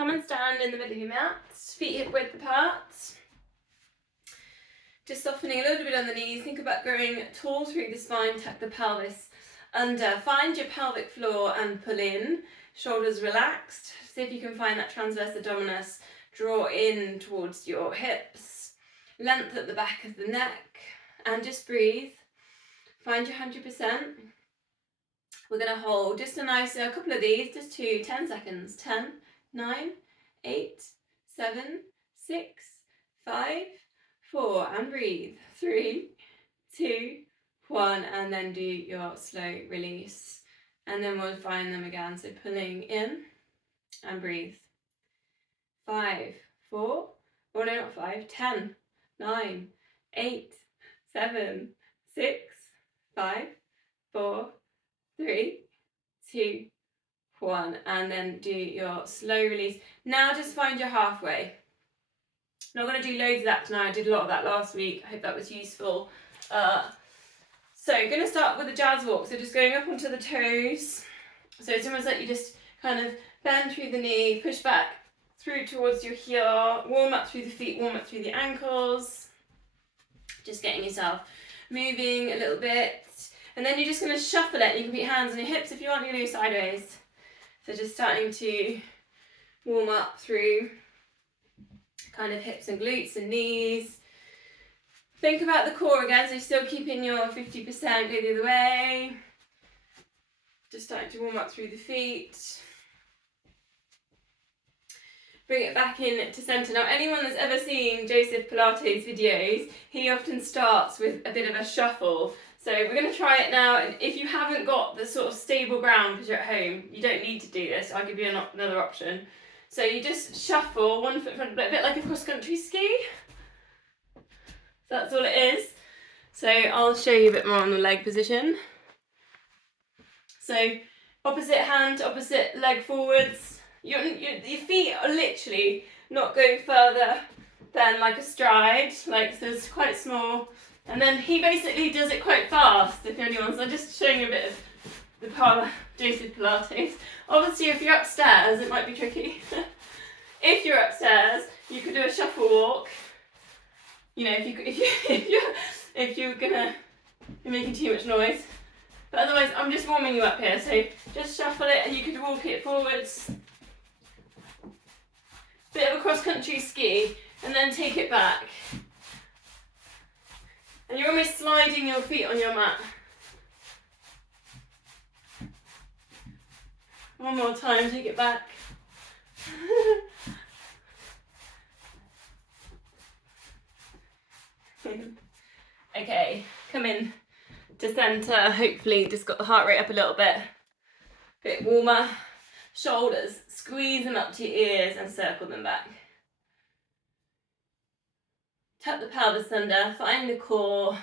Come and stand in the middle of your mat, feet hip width apart. Just softening a little bit on the knees. Think about going tall through the spine, tuck the pelvis under. Find your pelvic floor and pull in. Shoulders relaxed. See if you can find that transverse abdominis. Draw in towards your hips. Length at the back of the neck. And just breathe. Find your 100%. We're going to hold just a couple of these, just 10 seconds. 10, 9, 8, 7, 6, 5, 4, and breathe. 3, 2, 1, and then do your slow release. And then we'll find them again. So pulling in and breathe. 5, 4, oh no, not 5, 10, 9, 8, 7, 6, 5, 4, 3, 2, 1, and then do your slow release. Now just find your halfway. I'm not going to do loads of that tonight. I did a lot of that last week. I hope that was useful. So going to start with a jazz walk. So just going up onto the toes. So it's almost like you just kind of bend through the knee, push back through towards your heel, warm up through the feet, warm up through the ankles. Just getting yourself moving a little bit. And then you're just going to shuffle it. You can put your hands on your hips if you want. You're going to go sideways. So just starting to warm up through kind of hips and glutes and knees. Think about the core again, so still keeping your 50%, go the other way. Just starting to warm up through the feet. Bring it back in to centre. Now, anyone that's ever seen Joseph Pilates videos, he often starts with a bit of a shuffle. So we're going to try it now, and if you haven't got the sort of stable ground because you're at home, you don't need to do this. I'll give you another option. So you just shuffle one foot in front, a bit like a cross-country ski. So that's all it is. So I'll show you a bit more on the leg position. So opposite hand, opposite leg forwards. Your feet are literally not going further than like a stride, like so it's quite small. And then he basically does it quite fast, if anyone's, I'm just showing you a bit of the Joseph Pilates. Obviously if you're upstairs it might be tricky. If you're upstairs you could do a shuffle walk. You know, if you're making too much noise. But otherwise I'm just warming you up here, so just shuffle it and you could walk it forwards. Bit of a cross-country ski and then take it back. And you're almost sliding your feet on your mat. One more time, take it back. Okay, come in to centre. Hopefully just got the heart rate up a little bit. Bit warmer. Shoulders, squeeze them up to your ears and circle them back. Tuck the pelvis under, find the core.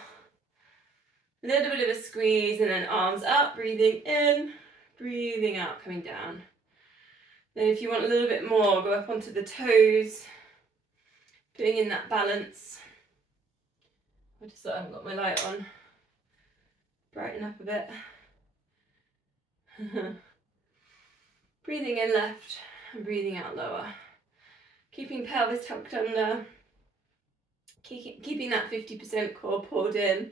A little bit of a squeeze and then arms up, breathing in, breathing out, coming down. Then if you want a little bit more, go up onto the toes, putting in that balance. I just thought I haven't got my light on. Brighten up a bit. Breathing in left and breathing out lower. Keeping pelvis tucked under. Keeping that 50% core pulled in.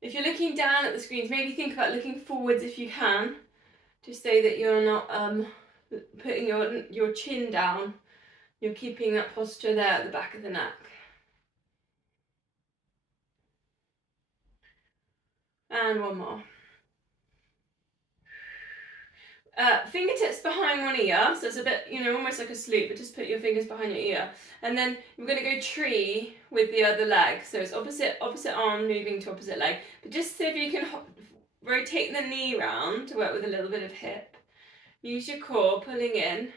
If you're looking down at the screens, maybe think about looking forwards if you can, just so that you're not putting your chin down. You're keeping that posture there at the back of the neck. And one more. Fingertips behind one ear, so it's a bit, almost like a sloop, but just put your fingers behind your ear. And then we're going to go tree with the other leg, so it's opposite arm moving to opposite leg. But just see if you can rotate the knee round to work with a little bit of hip. Use your core, pulling in,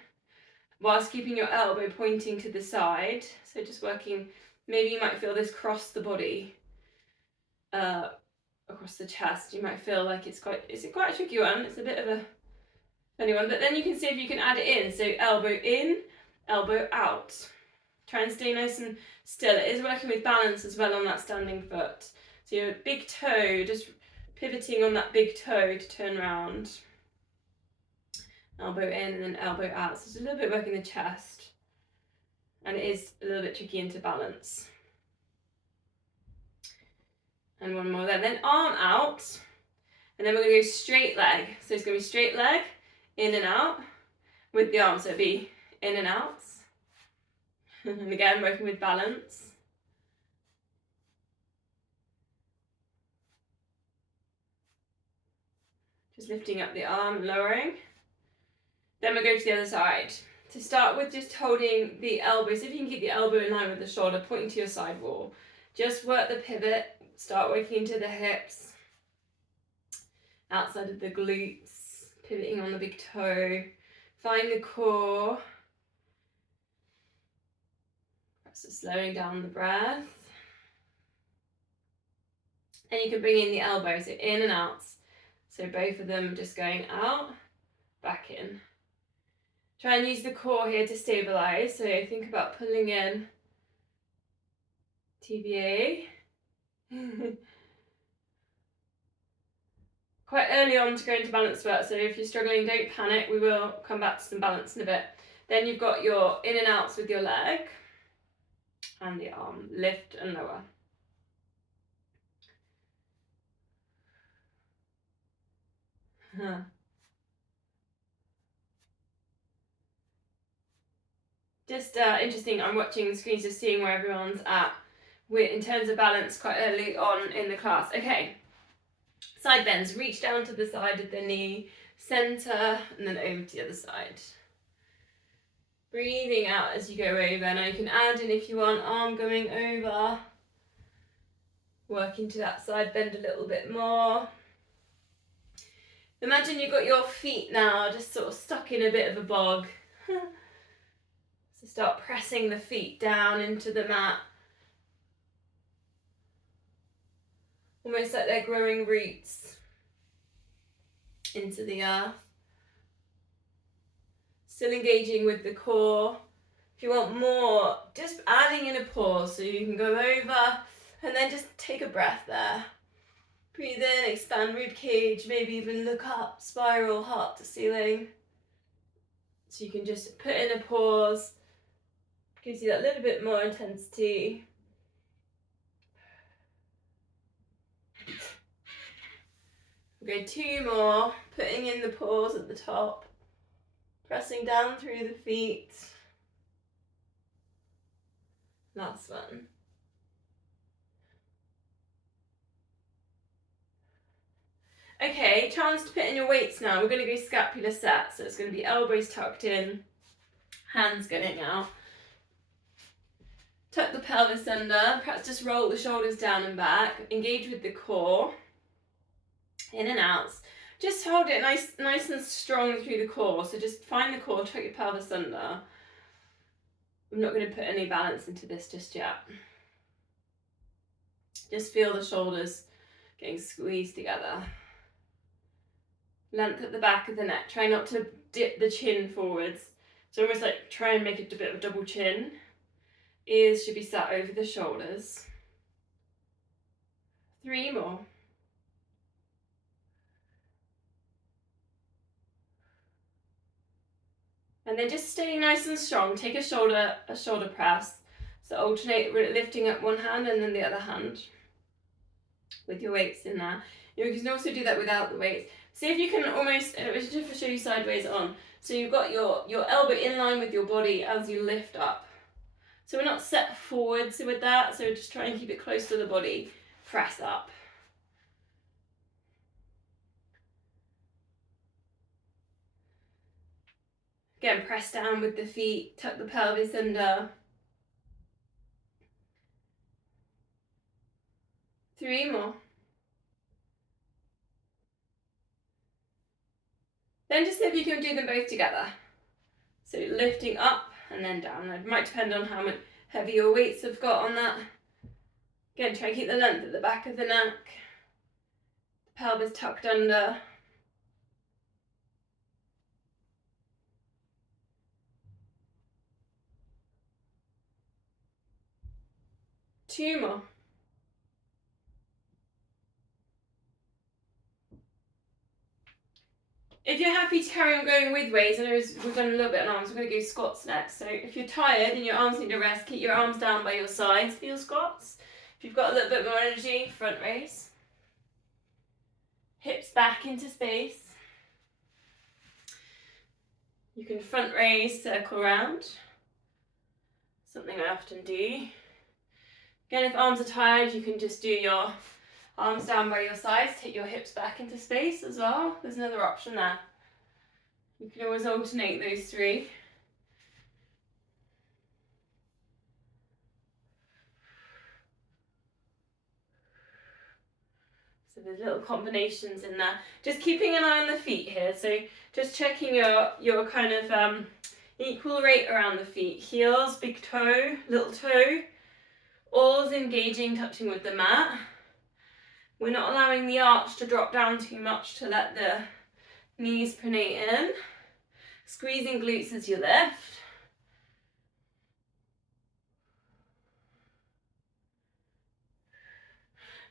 whilst keeping your elbow pointing to the side. So just working, maybe you might feel this cross the body, across the chest. You might feel like it's quite a tricky one. It's a bit of a funny one, but then you can see if you can add it in. So elbow in, elbow out. Try and stay nice and still. It is working with balance as well on that standing foot. So your big toe, just pivoting on that big toe to turn around. elbow in and then elbow out. So it's a little bit working the chest, and it is a little bit tricky into balance. And one more there. Then arm out, and then we're going to go straight leg. So it's going to be straight leg, in and out, with the arm. So it'll be in and out. And again, working with balance. Just lifting up the arm, lowering. Then we'll go to the other side. To start with, just holding the elbows. If you can keep the elbow in line with the shoulder, pointing to your side wall. Just work the pivot. Start working into the hips. Outside of the glutes. Pivoting on the big toe. Find the core. So slowing down the breath. And you can bring in the elbows, so in and out. So both of them just going out, back in. Try and use the core here to stabilize. So think about pulling in TVA. Quite early on to go into balance work, so if you're struggling, don't panic. We will come back to some balance in a bit. Then you've got your in and outs with your leg and the arm. Lift and lower. Just interesting, I'm watching the screens, just seeing where everyone's at in terms of balance quite early on in the class. Okay, side bends, reach down to the side of the knee, center, and then over to the other side. Breathing out as you go over. Now you can add in, if you want, arm going over, working to that side bend a little bit more. Imagine you've got your feet now just sort of stuck in a bit of a bog. So start pressing the feet down into the mat. Almost like they're growing roots into the earth. Still engaging with the core. If you want more, just adding in a pause so you can go over and then just take a breath there. Breathe in, expand rib cage, maybe even look up, spiral heart to ceiling. So you can just put in a pause. Gives you that little bit more intensity. We'll go 2 more, putting in the pause at the top, pressing down through the feet. Last one. Okay, chance to put in your weights now. We're going to go scapular set, so it's going to be elbows tucked in, hands going out. Tuck the pelvis under, perhaps just roll the shoulders down and back, engage with the core, in and out. Just hold it nice and strong through the core, so just find the core, tuck your pelvis under. I'm not going to put any balance into this just yet. Just feel the shoulders getting squeezed together. Length at the back of the neck, try not to dip the chin forwards. So almost like try and make it a bit of a double chin. Ears should be sat over the shoulders. 3 more. And then just stay nice and strong. Take a shoulder press. So alternate lifting up one hand and then the other hand with your weights in there. You can also do that without the weights. See if you can almost, just to show you sideways on. So you've got your elbow in line with your body as you lift up. So we're not set forwards with that, so just try and keep it close to the body. Press up. Again, press down with the feet, tuck the pelvis under. 3 more. Then just see if you can do them both together. So lifting up and then down. It might depend on how much heavy your weights have got on that. Again, try and keep the length at the back of the neck. The pelvis tucked under. Two more. If you're happy to carry on going with weights, I know we've done a little bit on arms, we're going to go squats next. So if you're tired and your arms need a rest, keep your arms down by your sides for your squats. If you've got a little bit more energy, front raise. Hips back into space. You can front raise, circle round. Something I often do. Again, if arms are tired, you can just do your arms down by your sides, take your hips back into space as well. There's another option there. You can always alternate those three. So there's little combinations in there. Just keeping an eye on the feet here. So just checking your kind of equal rate around the feet. Heels, big toe, little toe. All's engaging, touching with the mat. We're not allowing the arch to drop down too much to let the knees pronate in. Squeezing glutes as you lift.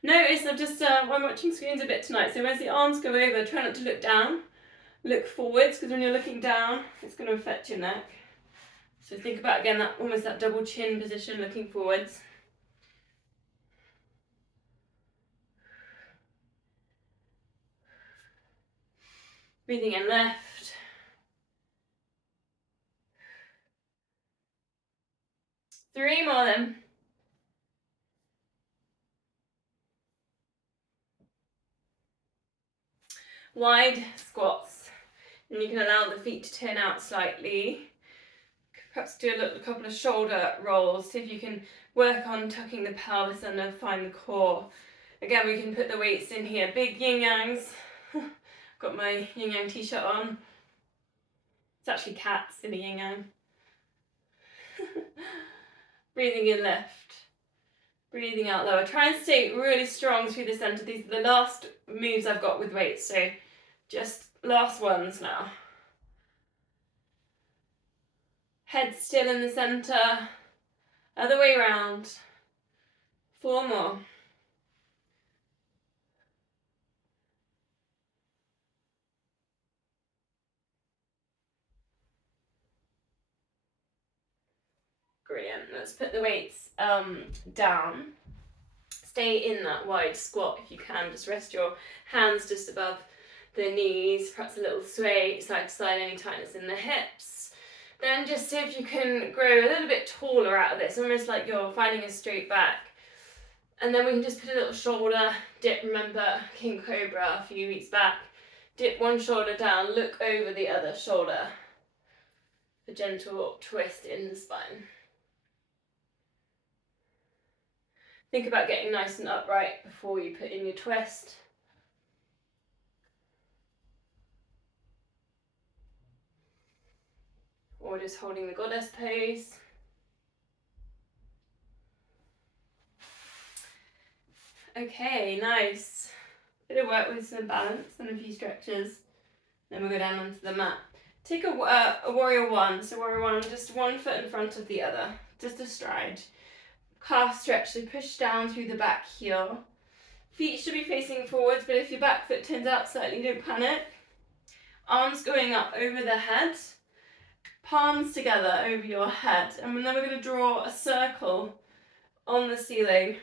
Notice I've just, I'm watching screens a bit tonight, so as the arms go over, try not to look down. Look forwards, because when you're looking down, it's going to affect your neck. So think about, again, that almost that double chin position, looking forwards. Breathing in left. Three more then. Wide squats. And you can allow the feet to turn out slightly. Perhaps do a couple of shoulder rolls. See if you can work on tucking the pelvis under, find the core. Again, we can put the weights in here. Big yin-yangs. Got my yin-yang t-shirt on. It's actually cats in a yin-yang. Breathing in left. Breathing out lower. Try and stay really strong through the centre. These are the last moves I've got with weights, so just last ones now. Head still in the centre. Other way around. Four more. Brilliant. Let's put the weights down. Stay in that wide squat if you can. Just rest your hands just above the knees. Perhaps a little sway side to side, any tightness in the hips. Then just see if you can grow a little bit taller out of this, almost like you're finding a straight back. And then we can just put a little shoulder dip. Remember King Cobra a few weeks back. Dip one shoulder down, look over the other shoulder. A gentle twist in the spine. Think about getting nice and upright before you put in your twist. Or just holding the goddess pose. Okay, nice. Bit of work with some balance and a few stretches. Then we'll go down onto the mat. Take a warrior one. So warrior one, just one foot in front of the other. Just a stride. Calf stretch, so push down through the back heel. Feet should be facing forwards, but if your back foot turns out slightly, don't panic. Arms going up over the head. Palms together over your head. And then we're going to draw a circle on the ceiling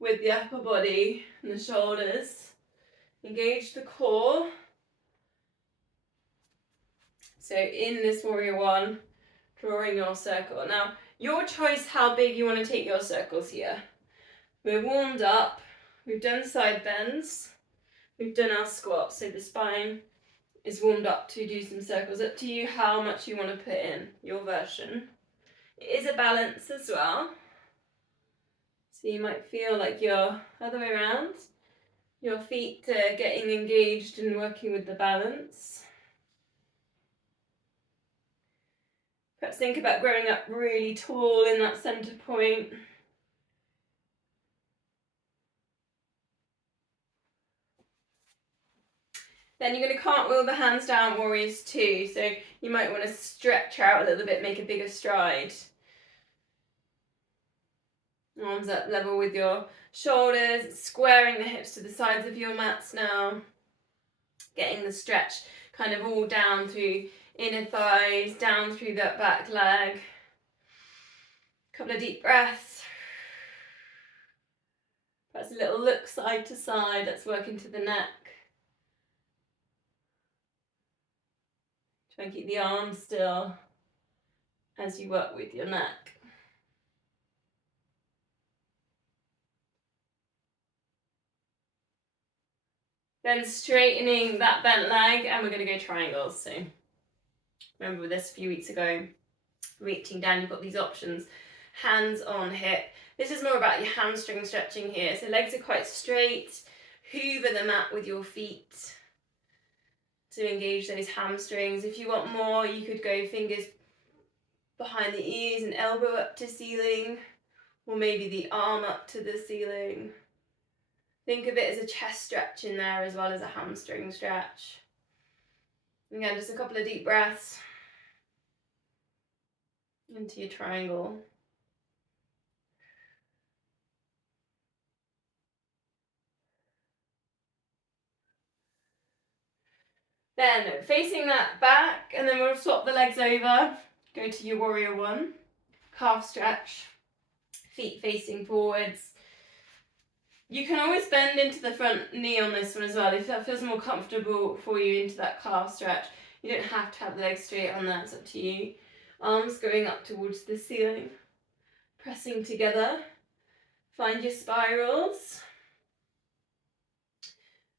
with the upper body and the shoulders. Engage the core. So in this warrior one, drawing your circle. Now, your choice how big you want to take your circles here. We're warmed up. We've done side bends. We've done our squats. So the spine is warmed up to do some circles. Up to you how much you want to put in, your version. It is a balance as well. So you might feel like you're other way around. Your feet are getting engaged and working with the balance. Perhaps think about growing up really tall in that centre point. Then you're going to cartwheel the hands down, warriors two. So you might want to stretch out a little bit, make a bigger stride. Arms up level with your shoulders, squaring the hips to the sides of your mats now. Getting the stretch kind of all down through inner thighs, down through that back leg. Couple of deep breaths. Perhaps a little look side to side, that's working to the neck. Try and keep the arms still as you work with your neck. Then straightening that bent leg, and we're going to go triangles. So remember with this a few weeks ago, reaching down, you've got these options, hands on hip. This is more about your hamstring stretching here. So legs are quite straight, hoover the mat with your feet to engage those hamstrings. If you want more, you could go fingers behind the ears and elbow up to ceiling, or maybe the arm up to the ceiling. Think of it as a chest stretch in there as well as a hamstring stretch. Again, just a couple of deep breaths into your triangle. Then facing that back, and then we'll swap the legs over. Go to your warrior one. Calf stretch, feet facing forwards. You can always bend into the front knee on this one as well, if that feels more comfortable for you, into that calf stretch. You don't have to have the legs straight on there, it's up to you. Arms going up towards the ceiling, pressing together. Find your spirals.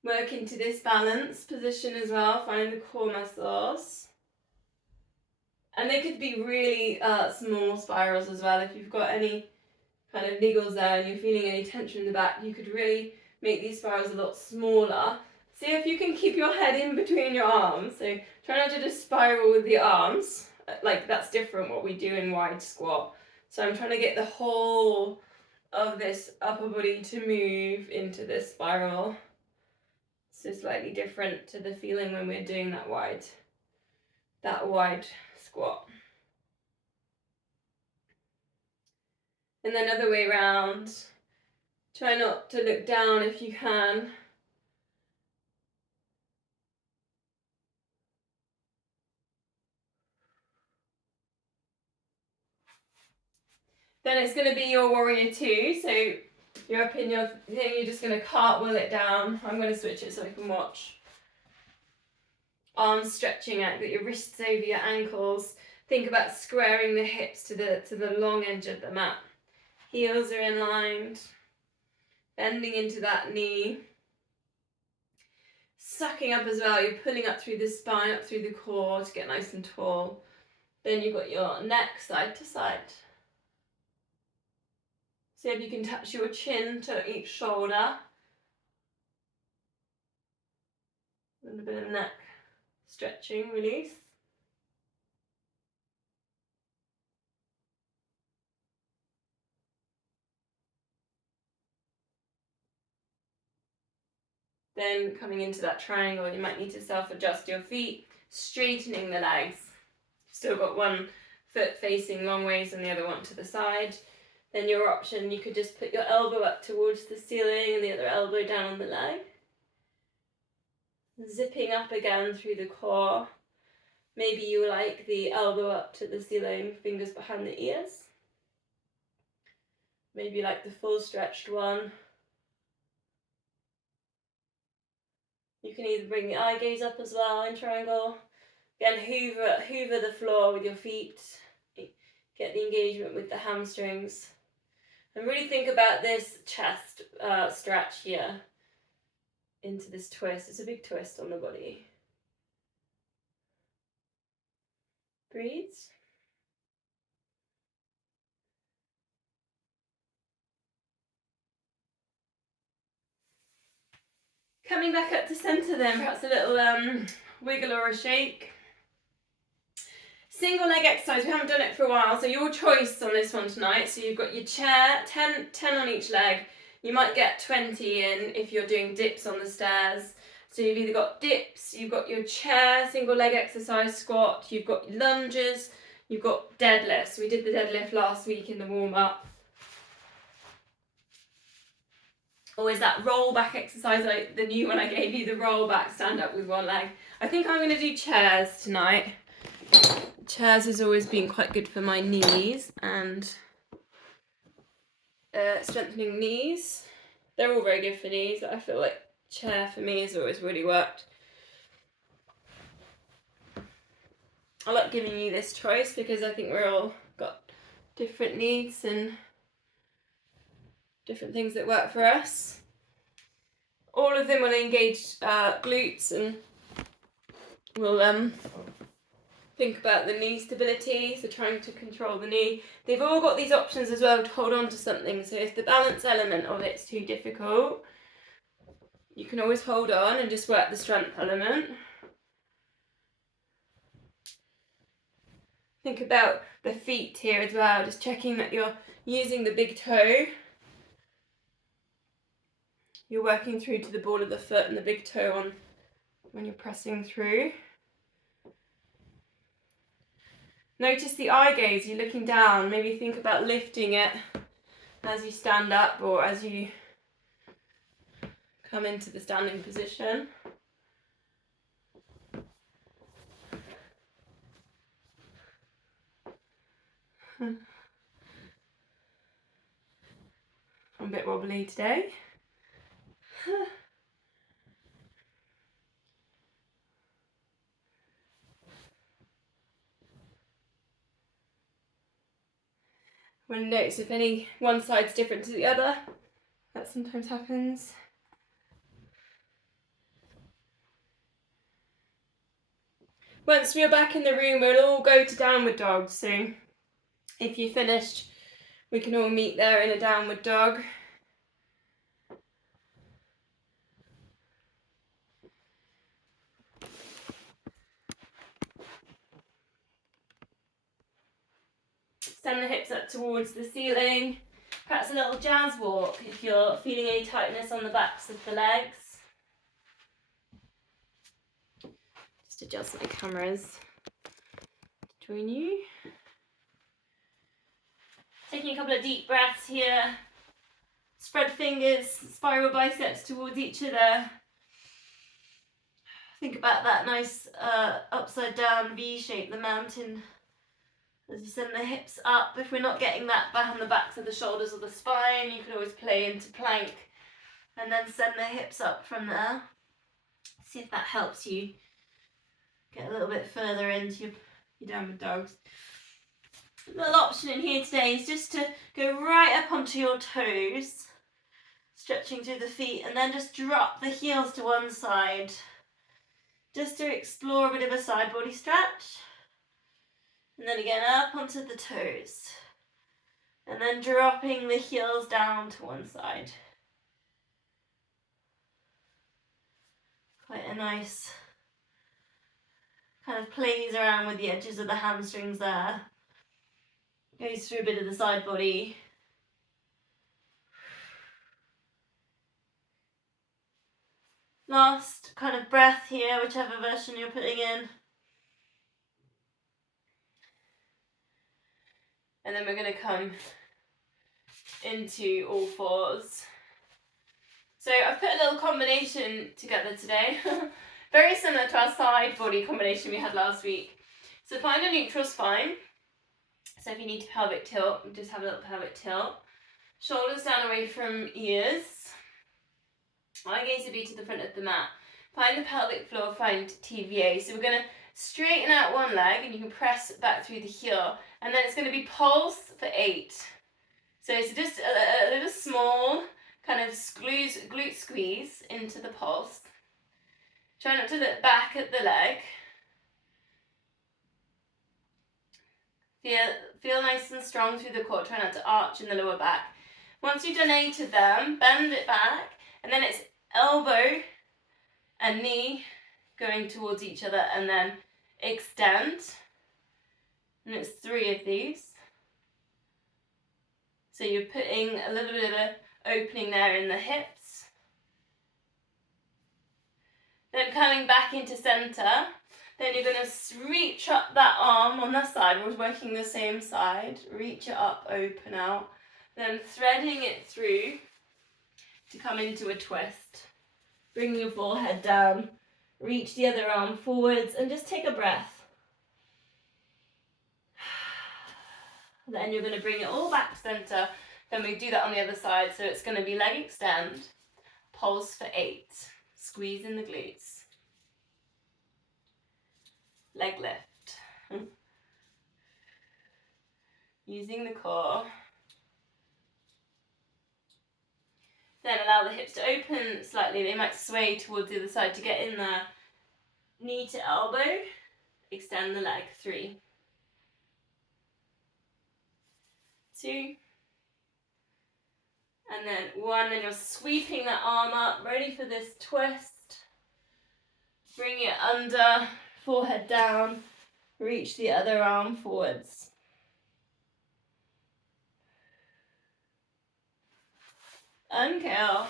Work into this balance position as well, find the core muscles. And they could be really small spirals as well. If you've got any kind of niggles there and you're feeling any tension in the back, you could really make these spirals a lot smaller. See if you can keep your head in between your arms. So try not to just spiral with the arms. Like, that's different what we do in wide squat. So I'm trying to get the whole of this upper body to move into this spiral. So slightly different to the feeling when we're doing that wide squat. And then other way around. Try not to look down if you can. Then it's going to be your warrior two. So you're up in your thing, you're just going to cartwheel it down. I'm going to switch it so I can watch. Arms stretching out, got your wrists over your ankles. Think about squaring the hips to the long edge of the mat. Heels are inlined. Bending into that knee. Sucking up as well, you're pulling up through the spine, up through the core to get nice and tall. Then you've got your neck side to side. See if you can touch your chin to each shoulder. A little bit of neck stretching, release. Then coming into that triangle, you might need to self-adjust your feet, straightening the legs. Still got one foot facing long ways and the other one to the side. Then your option, you could just put your elbow up towards the ceiling and the other elbow down on the leg. Zipping up again through the core. Maybe you like the elbow up to the ceiling, fingers behind the ears. Maybe you like the full stretched one. You can either bring the eye gaze up as well in triangle. Again, hoover the floor with your feet. Get the engagement with the hamstrings. And really think about this chest stretch here into this twist. It's a big twist on the body. Breathe. Coming back up to centre then, perhaps a little wiggle or a shake. Single leg exercise, we haven't done it for a while, so your choice on this one tonight. So you've got your chair, 10 on each leg. You might get 20 in if you're doing dips on the stairs. So you've either got dips, you've got your chair, single leg exercise, squat, you've got lunges, you've got deadlifts. We did the deadlift last week in the warm up. Or is that roll back exercise, like the new one I gave you, the roll back, stand up with one leg? I think I'm going to do chairs tonight. Chairs has always been quite good for my knees and strengthening knees. They're all very good for knees, but I feel like chair for me has always really worked. I like giving you this choice because I think we're all got different needs and different things that work for us. All of them will engage glutes and will think about the knee stability, so trying to control the knee. They've all got these options as well to hold on to something, so if the balance element of it's too difficult, you can always hold on and just work the strength element. Think about the feet here as well, just checking that you're using the big toe. You're working through to the ball of the foot and the big toe on when you're pressing through. Notice the eye gaze, you're looking down. Maybe think about lifting it as you stand up or as you come into the standing position. I'm a bit wobbly today. When notice if any one side's different to the other, that sometimes happens. Once we're back in the room, we'll all go to downward dog. So if you finished, we can all meet there in a downward dog. Send the hips up towards the ceiling. Perhaps a little jazz walk if you're feeling any tightness on the backs of the legs. Just adjust my cameras to join you. Taking a couple of deep breaths here. Spread fingers, spiral biceps towards each other. Think about that nice upside down V shape, the mountain. As you send the hips up, if we're not getting that back on the backs of the shoulders or the spine, you can always play into plank and then send the hips up from there. See if that helps you get a little bit further into your downward dogs. A little option in here today is just to go right up onto your toes, stretching through the feet, and then just drop the heels to one side, just to explore a bit of a side body stretch. And then again up onto the toes. And then dropping the heels down to one side. Quite a nice kind of plays around with the edges of the hamstrings there. Goes through a bit of the side body. Last kind of breath here, whichever version you're putting in. And then we're going to come into all fours. So I've put a little combination together today. Very similar to our side body combination we had last week. So find a neutral spine. So if you need to pelvic tilt, just have a little pelvic tilt. Shoulders down away from ears. Eye gaze will be to the front of the mat. Find the pelvic floor, find TVA. So we're going to straighten out one leg and you can press back through the heel. And then it's going to be pulse for 8. So it's just a little small kind of glute squeeze into the pulse. Try not to look back at the leg. Feel nice and strong through the core. Try not to arch in the lower back. Once you've done 8 of them, bend it back. And then it's elbow and knee going towards each other and then extend. And it's 3 of these. So you're putting a little bit of an opening there in the hips. Then coming back into center. Then you're going to reach up that arm on that side. We're working the same side. Reach it up, open out. Then threading it through. to come into a twist. Bring your forehead down, reach the other arm forwards, and just take a breath. Then you're going to bring it all back to center. Then we do that on the other side. So it's going to be leg extend, pulse for 8, squeeze in the glutes, leg lift, using the core. Then allow the hips to open slightly. They might sway towards the other side to get in there. Knee to elbow, extend the leg. 3, 2, and then 1. And you're sweeping that arm up, ready for this twist. Bring it under, forehead down, reach the other arm forwards. Unkill.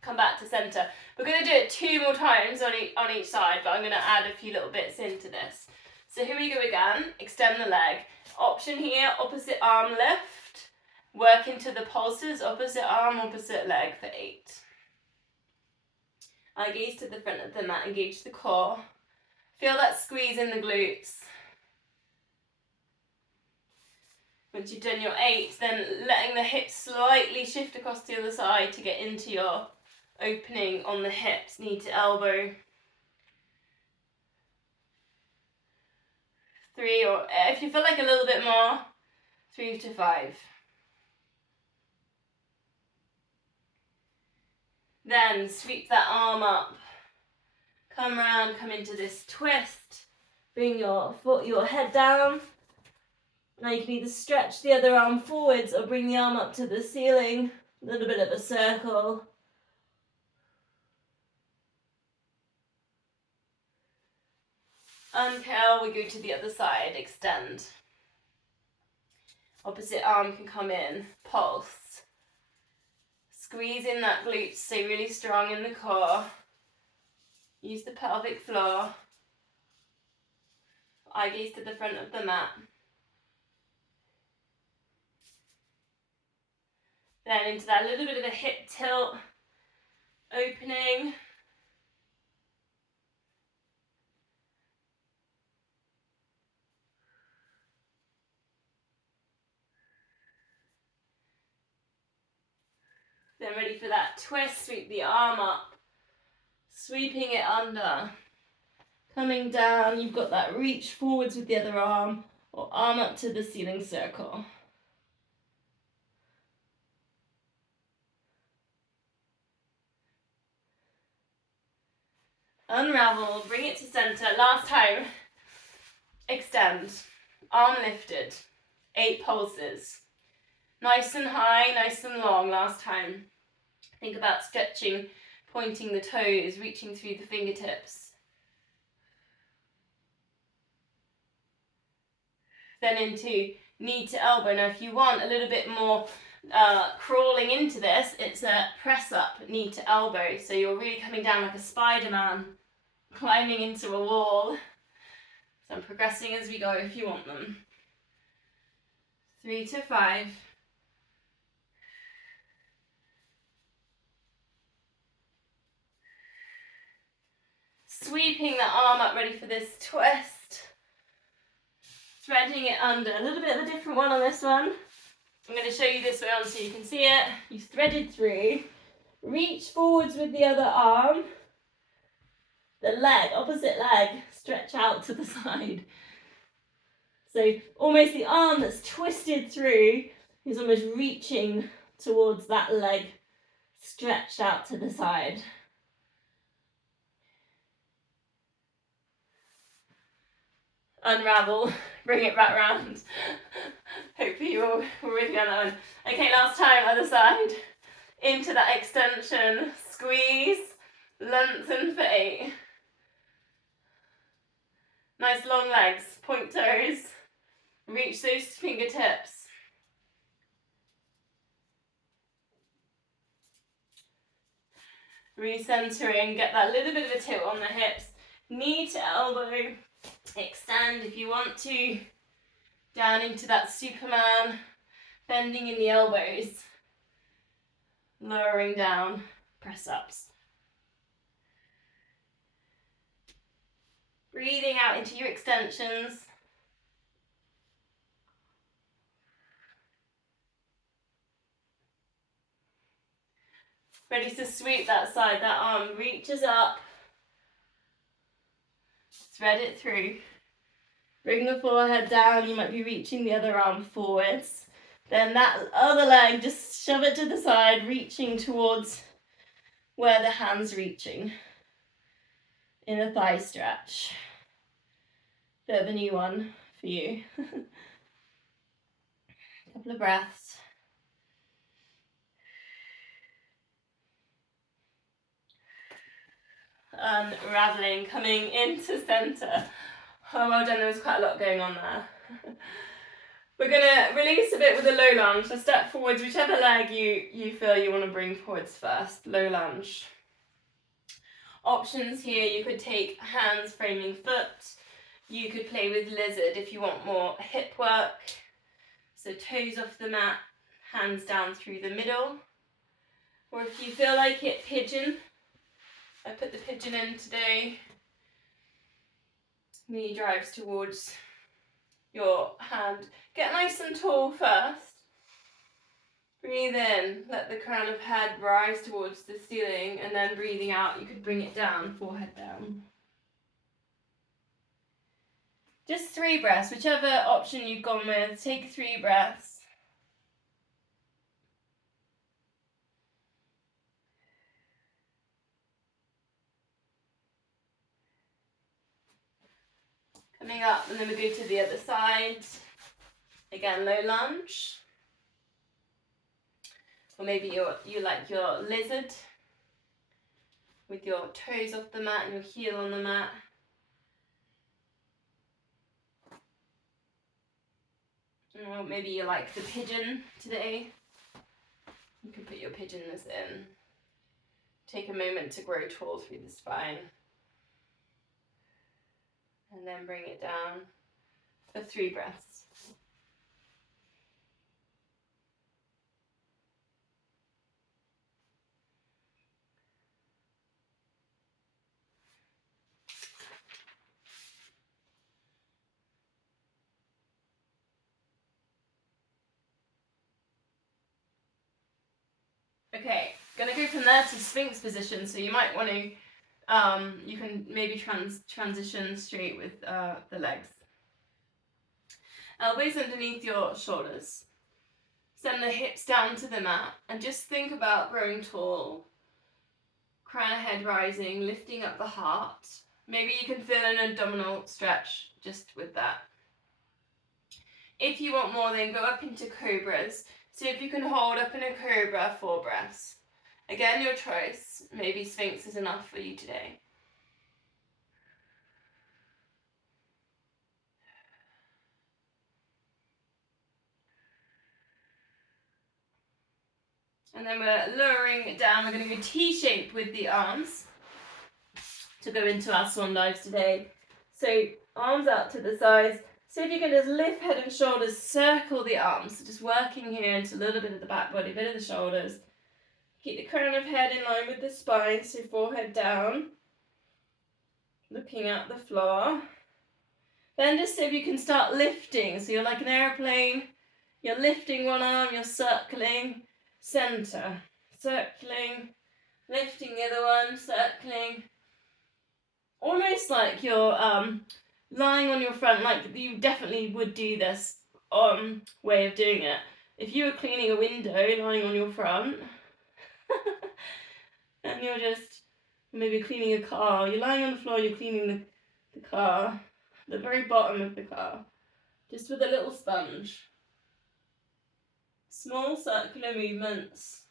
Come back to center. We're going to do it 2 more times on each side, but I'm going to add a few little bits into this. So here we go again. Extend the leg. Option here, opposite arm lift. Work into the pulses, opposite arm, opposite leg for 8. I gaze to the front of the mat, engage the core. Feel that squeeze in the glutes. Once you've done your 8, then letting the hips slightly shift across to the other side to get into your opening on the hips, knee to elbow. 3, or if you feel like a little bit more, 3 to 5. Then sweep that arm up. Come around, come into this twist. Bring your head down. Now you can either stretch the other arm forwards or bring the arm up to the ceiling. A little bit of a circle. Uncurl, we go to the other side, extend. Opposite arm can come in, pulse. Squeeze in that glute, stay really strong in the core. Use the pelvic floor. Eye gaze to the front of the mat. Then into that little bit of a hip tilt, opening. Then ready for that twist, sweep the arm up, sweeping it under, coming down, you've got that reach forwards with the other arm, or arm up to the ceiling circle. Unravel, bring it to center, last time, extend, arm lifted, 8 pulses. Nice and high, nice and long, last time. Think about stretching, pointing the toes, reaching through the fingertips. Then into knee to elbow. Now if you want a little bit more crawling into this, it's a press up, knee to elbow. So you're really coming down like a Spider-Man, climbing into a wall. So I'm progressing as we go if you want them. 3 to 5. Sweeping the arm up, ready for this twist. Threading it under. A little bit of a different one on this one. I'm going to show you this way on so you can see it. You've threaded through. Reach forwards with the other arm. The leg, opposite leg, stretch out to the side. So almost the arm that's twisted through is almost reaching towards that leg stretched out to the side. Unravel, bring it back round. Hopefully you were with me on that one. Okay, last time, other side. Into that extension, squeeze, lengthen for 8. Nice long legs, point toes, reach those fingertips. Recentering, get that little bit of a tilt on the hips, knee to elbow. Extend if you want to, down into that Superman, bending in the elbows, lowering down. press-ups. Breathing out into your extensions. Ready to sweep that side, that arm reaches up. Thread it through. Bring the forehead down, you might be reaching the other arm forwards. Then that other leg, just shove it to the side, reaching towards where the hand's reaching. In a thigh stretch. Bit of a new one for you. Couple of breaths. Unraveling, coming into center. Oh, well done, there was quite a lot going on there. We're going to release a bit with a low lunge. So step forwards, whichever leg you feel you want to bring forwards first. Low lunge. Options here, you could take hands framing foot. You could play with lizard if you want more hip work. So toes off the mat, hands down through the middle. Or if you feel like it, pigeon. I put the pigeon in today. Knee drives towards your hand. Get nice and tall first. Breathe in, let the crown of head rise towards the ceiling, and then breathing out, you could bring it down, forehead down. Just 3 breaths, whichever option you've gone with, take 3 breaths. Coming up, and then we go to the other side. Again, low lunge. Or maybe you like your lizard with your toes off the mat and your heel on the mat. Or maybe you like the pigeon today. You can put your pigeons in. Take a moment to grow tall through the spine. And then bring it down for 3 breaths. Okay, gonna go from there to Sphinx position. So you might want to, you can maybe transition straight with the legs. Elbows underneath your shoulders. Send the hips down to the mat and just think about growing tall. Crown of head rising, lifting up the heart. Maybe you can feel an abdominal stretch just with that. If you want more, then go up into cobras. See if you can hold up in a cobra 4 breaths. Again, your choice. Maybe Sphinx is enough for you today. And then we're lowering it down. We're going to go T-shape with the arms to go into our swan dives today. So arms out to the sides. See if you can just lift head and shoulders, circle the arms. So just working here into a little bit of the back body, a bit of the shoulders. Keep the crown of head in line with the spine, so forehead down. Looking at the floor. Then just see if you can start lifting. So you're like an airplane. You're lifting one arm, you're circling. Center. Circling. Lifting the other one, circling. Almost like you're lying on your front, like you definitely would do this way of doing it. If you were cleaning a window, lying on your front, and you're just maybe cleaning a car, you're lying on the floor, you're cleaning the car, the very bottom of the car, just with a little sponge. Small circular movements.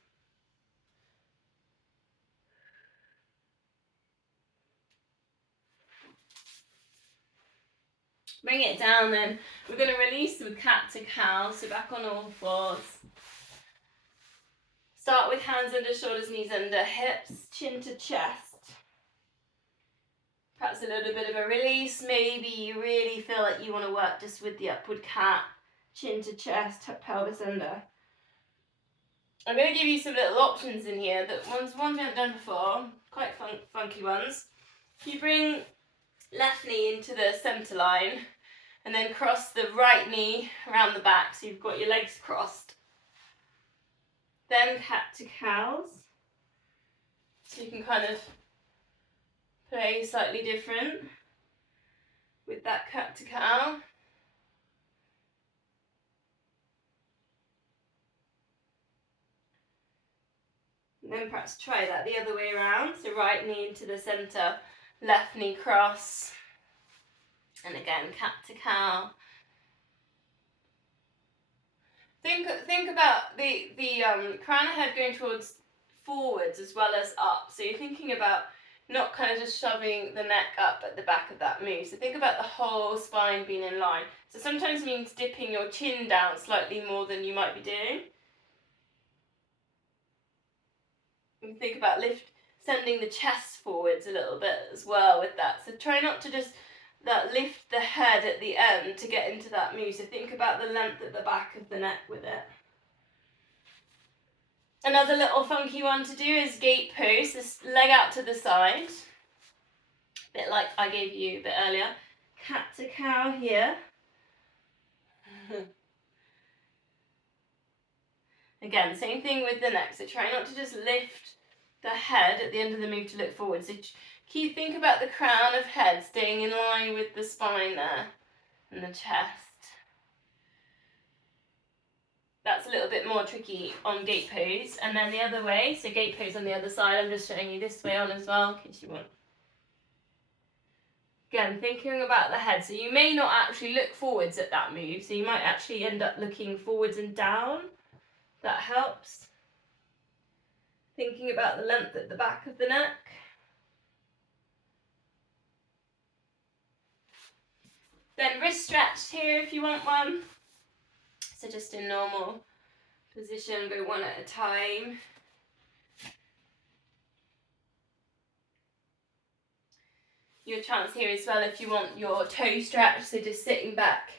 Bring it down then. We're going to release with cat to cow, so back on all fours. Start with hands under shoulders, knees under hips, chin to chest. Perhaps a little bit of a release. Maybe you really feel like you want to work just with the upward cat, chin to chest, tuck pelvis under. I'm going to give you some little options in here, that ones we haven't done before, quite funky ones. You bring left knee into the centre line and then cross the right knee around the back, so you've got your legs crossed. Then cat to cows, so you can kind of play slightly different with that cat to cow. And then perhaps try that the other way around, so right knee into the centre, left knee cross, and again cat to cow. Think about the crown of head going towards forwards as well as up. So you're thinking about not kind of just shoving the neck up at the back of that move. So think about the whole spine being in line. So sometimes means dipping your chin down slightly more than you might be doing. And think about sending the chest forwards a little bit as well with that. So try not to just lift the head at the end to get into that move. So think about the length at the back of the neck with it. Another little funky one to do is gate pose, this leg out to the side. A bit like I gave you a bit earlier. Cat to cow here. Again, same thing with the neck. So try not to just lift the head at the end of the move to look forward. So think about the crown of head staying in line with the spine there and the chest. That's a little bit more tricky on gate pose. And then the other way, so gate pose on the other side, I'm just showing you this way on as well, in case you want. Again, thinking about the head. So you may not actually look forwards at that move, so you might actually end up looking forwards and down. That helps. Thinking about the length at the back of the neck. Then wrist stretch here if you want one. So just in normal position, go one at a time. Your chance here as well if you want your toe stretch, so just sitting back,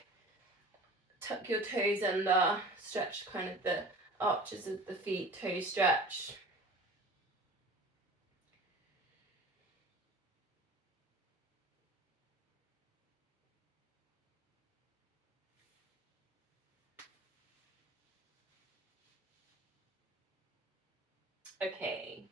tuck your toes under, stretch kind of the arches of the feet, toe stretch. Okay,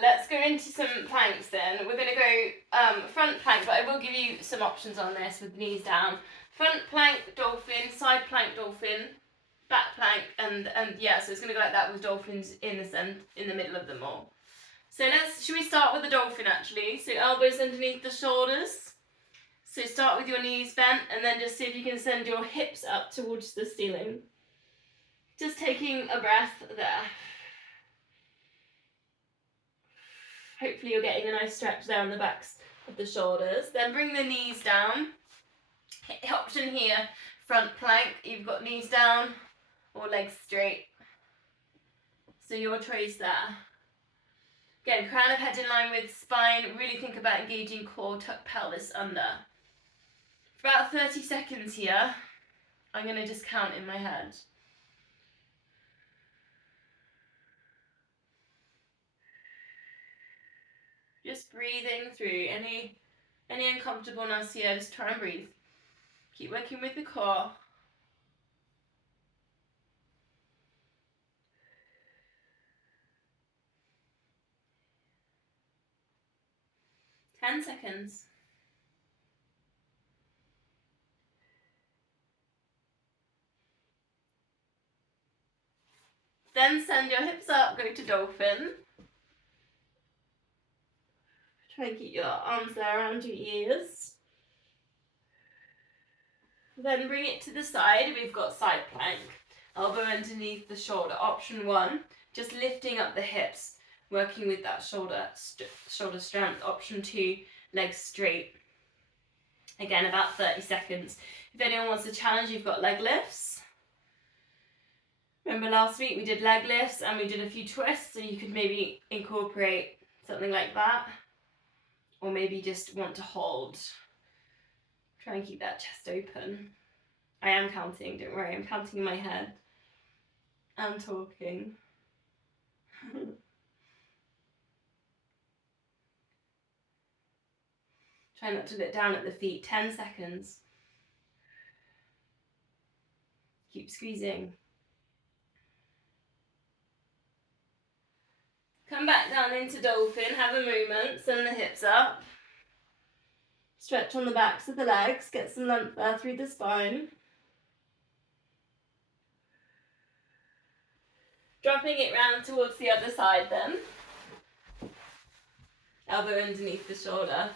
let's go into some planks then. We're going to go front plank, but I will give you some options on this with knees down. Front plank, dolphin, side plank, dolphin, back plank, and yeah, so it's going to go like that with dolphins in the middle of them all. So should we start with the dolphin actually? So elbows underneath the shoulders. So start with your knees bent and then just see if you can send your hips up towards the ceiling. Just taking a breath there. Hopefully you're getting a nice stretch there on the backs of the shoulders. Then bring the knees down. Option here, front plank. You've got knees down or legs straight. So your choice there. Again, crown of head in line with spine. Really think about engaging core, tuck pelvis under. For about 30 seconds here, I'm going to just count in my head. Just breathing through any uncomfortableness here, just try and breathe. Keep working with the core. Ten seconds. Then send your hips up, go to dolphin. Try and keep your arms there around your ears. Then bring it to the side. We've got side plank. Elbow underneath the shoulder. Option one, just lifting up the hips, working with that shoulder strength. Option two, legs straight. Again, about 30 seconds. If anyone wants to challenge, you've got leg lifts. Remember last week we did leg lifts and we did a few twists, so you could maybe incorporate something like that. Or maybe just want to hold. Try and keep that chest open. I am counting, don't worry, I'm counting in my head. and talking. Try not to look down at the feet. 10 seconds. Keep squeezing. Come back down into dolphin. Have a movement. Send the hips up. Stretch on the backs of the legs. Get some length there through the spine. Dropping it round towards the other side then. Elbow underneath the shoulder.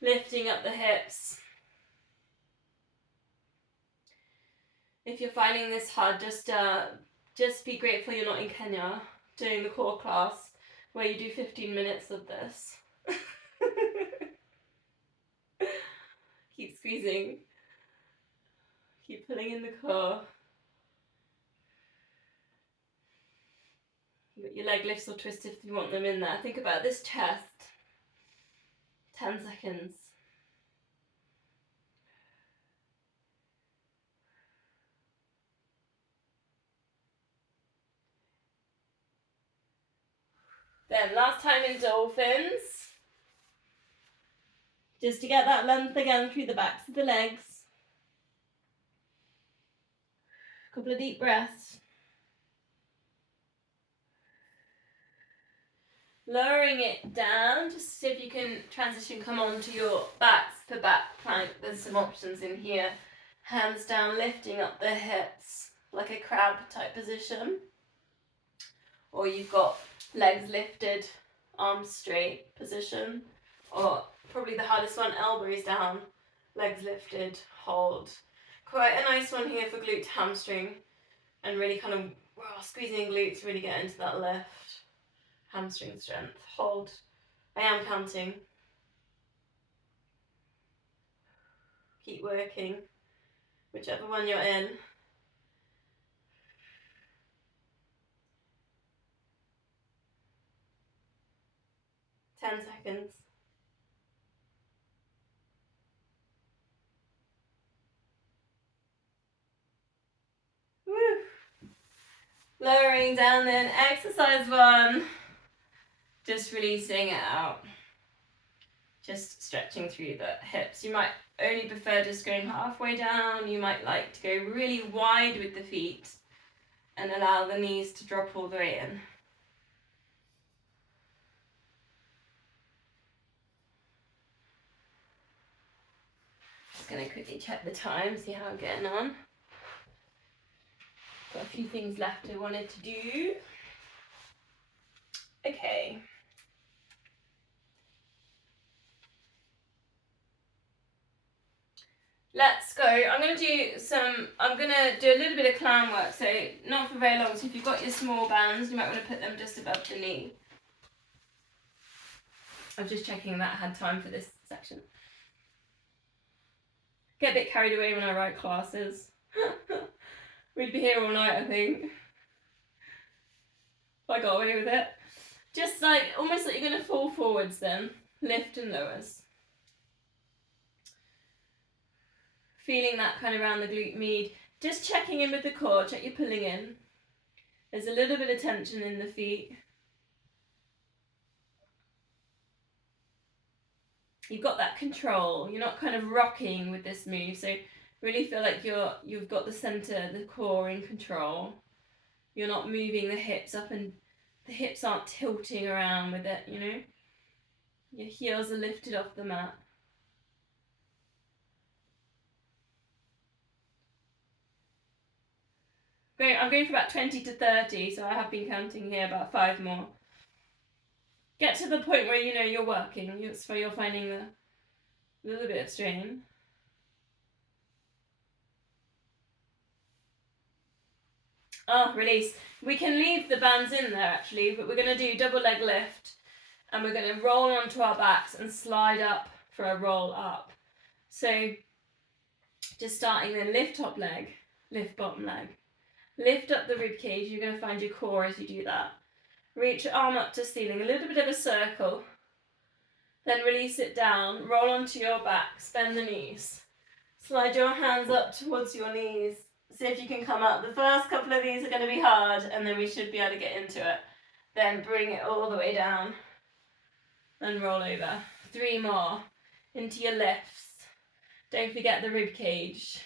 Lifting up the hips. If you're finding this hard, just be grateful you're not in Kenya doing the core class where you do 15 minutes of this. Keep squeezing. Keep pulling in the core. But your leg lifts or twists if you want them in there. Think about this chest. 10 seconds. Then last time in dolphins. Just to get that length again through the backs of the legs. A couple of deep breaths. Lowering it down, just see if you can transition, come on to your backs for back plank. There's some options in here. Hands down, lifting up the hips like a crab type position. Or you've got legs lifted, arms straight position. Or probably the hardest one, elbows down, legs lifted, hold. Quite a nice one here for glute hamstring. And really kind of squeezing glutes, really get into that lift. Hamstring strength. Hold. I am counting. Keep working. Whichever one you're in. 10 seconds. Woo. Lowering down then. Exercise 1. Just releasing it out. Just stretching through the hips. You might only prefer just going halfway down. You might like to go really wide with the feet and allow the knees to drop all the way in. Just going to quickly check the time, see how I'm getting on. Got a few things left I wanted to do. Okay. Let's go. I'm going to do a little bit of clown work, so not for very long. So if you've got your small bands, you might want to put them just above the knee. I'm just checking that I had time for this section. Get a bit carried away when I write classes. We'd be here all night, I think. If I got away with it. Just like, almost like you're going to fall forwards then. Lift and lowers. Feeling that kind of around the glute med. Just checking in with the core, check you're pulling in. There's a little bit of tension in the feet. You've got that control. You're not kind of rocking with this move. So really feel like you've got the center, the core in control. You're not moving the hips up and the hips aren't tilting around with it, you know. Your heels are lifted off the mat. I'm going for about 20 to 30, so I have been counting here about 5 more. Get to the point where you know you're working, so you're finding a little bit of strain. Release. We can leave the bands in there actually, but we're going to do double leg lift and we're going to roll onto our backs and slide up for a roll up. So just starting then, lift top leg, lift bottom leg. Lift up the rib cage, you're going to find your core as you do that. Reach your arm up to ceiling, a little bit of a circle. Then release it down, roll onto your back, bend the knees. Slide your hands up towards your knees. See if you can come up. The first couple of these are going to be hard, and then we should be able to get into it. Then bring it all the way down and roll over. 3 more. Into your lifts. Don't forget the rib cage.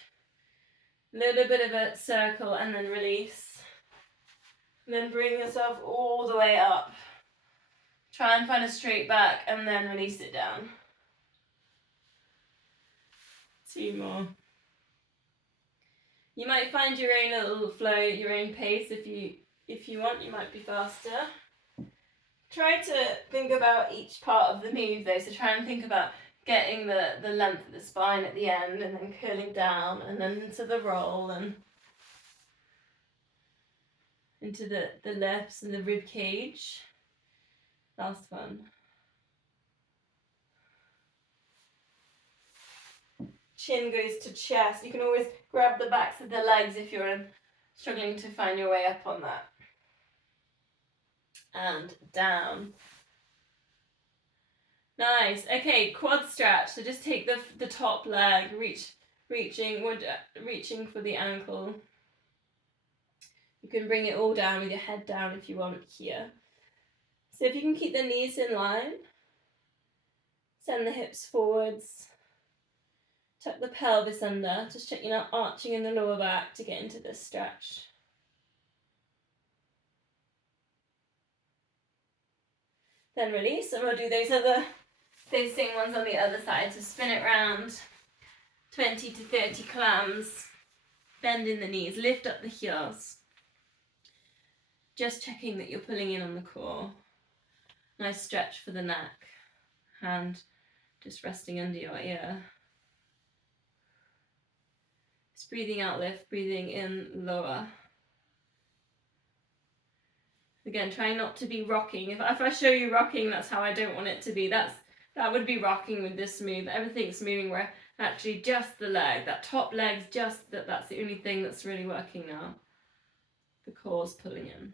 Little bit of a circle and then release. And then bring yourself all the way up. Try and find a straight back and then release it down. 2 more. You might find your own little flow, your own pace. If you want, you might be faster. Try to think about each part of the move though. So try and think about getting the length of the spine at the end and then curling down and then into the roll and into the lifts and the rib cage. Last one. Chin goes to chest. You can always grab the backs of the legs if you're struggling to find your way up on that. And down. Nice. Okay, quad stretch. So just take the top leg, reaching for the ankle. You can bring it all down with your head down if you want here. So if you can keep the knees in line, send the hips forwards. Tuck the pelvis under, just check you're not arching in the lower back to get into this stretch. Then release, and we'll do those same ones on the other side. So spin it round, 20 to 30 clams, bend in the knees, lift up the heels. Just checking that you're pulling in on the core. Nice stretch for the neck, hand just resting under your ear. Just breathing out, lift, breathing in, lower. Again, try not to be rocking. If I show you rocking, that's how I don't want it to be. That would be rocking with this move. Everything's moving where actually just the leg, that top leg's just that's the only thing that's really working now. The core's pulling in.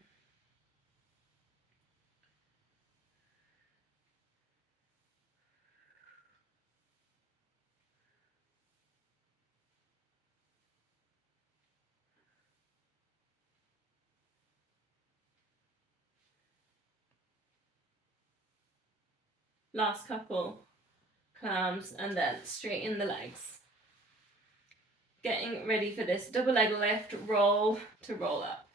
Last couple clams and then straighten the legs. Getting ready for this double leg lift, roll to roll up.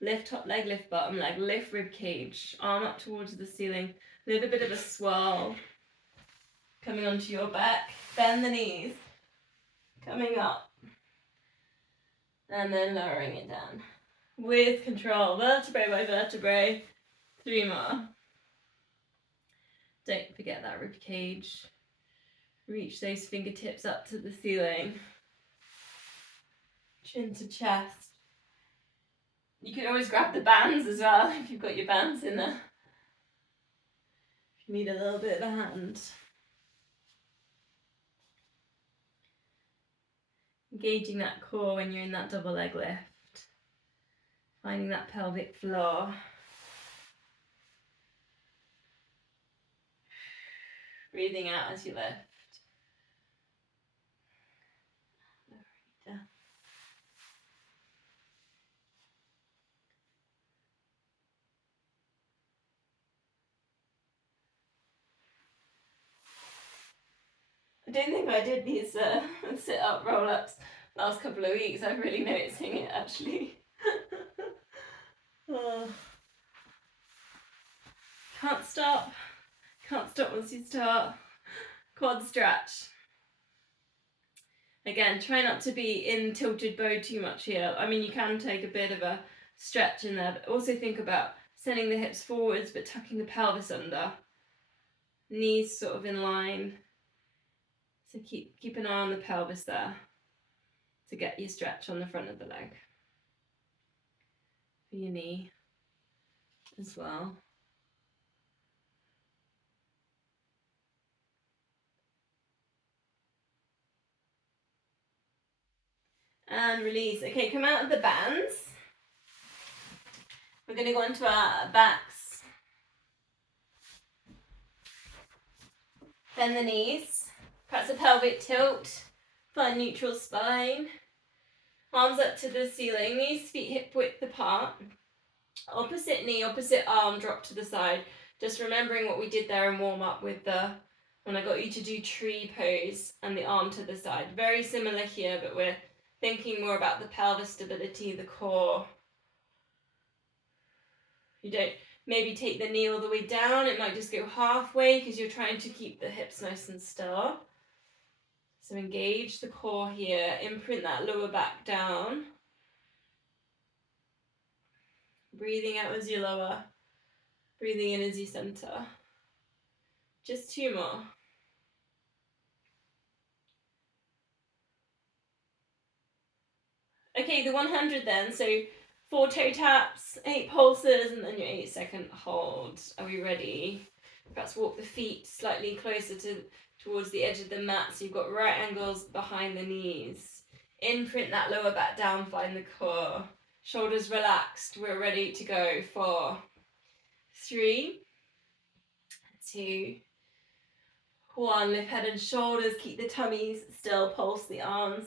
Lift top leg, lift bottom leg, lift rib cage, arm up towards the ceiling. A little bit of a swirl coming onto your back. Bend the knees, coming up. And then lowering it down. With control, vertebrae by vertebrae. 3 more. Don't forget that rib cage. Reach those fingertips up to the ceiling. Chin to chest. You can always grab the bands as well if you've got your bands in there. If you need a little bit of a hand. Engaging that core when you're in that double leg lift. Finding that pelvic floor. Breathing out as you lift. I don't think I did these sit-up roll-ups last couple of weeks. I'm really noticing it actually. Oh. Can't stop once you start. Quad stretch. Again, try not to be in tilted bow too much here. I mean, you can take a bit of a stretch in there, but also think about sending the hips forwards but tucking the pelvis under. Knees sort of in line. So keep an eye on the pelvis there to get your stretch on the front of the leg. For your knee as well. And release. Okay, come out of the bands. We're going to go into our backs. Bend the knees. Perhaps a pelvic tilt. Find neutral spine. Arms up to the ceiling, knees, feet hip width apart. Opposite knee, opposite arm, drop to the side. Just remembering what we did there and warm up with when I got you to do tree pose and the arm to the side. Very similar here, but we're thinking more about the pelvis stability, the core. You don't maybe take the knee all the way down. It might just go halfway because you're trying to keep the hips nice and still. So engage the core here, imprint that lower back down. Breathing out as you lower, breathing in as you center. Just 2 more. Okay, the 100 then. So 4 toe taps, 8 pulses, and then your 8-second hold. Are we ready? Perhaps walk the feet slightly closer towards the edge of the mat so you've got right angles behind the knees. Imprint that lower back down, find the core. Shoulders relaxed, we're ready to go. 4, 3, 2, 1. Lift head and shoulders, keep the tummies still, pulse the arms.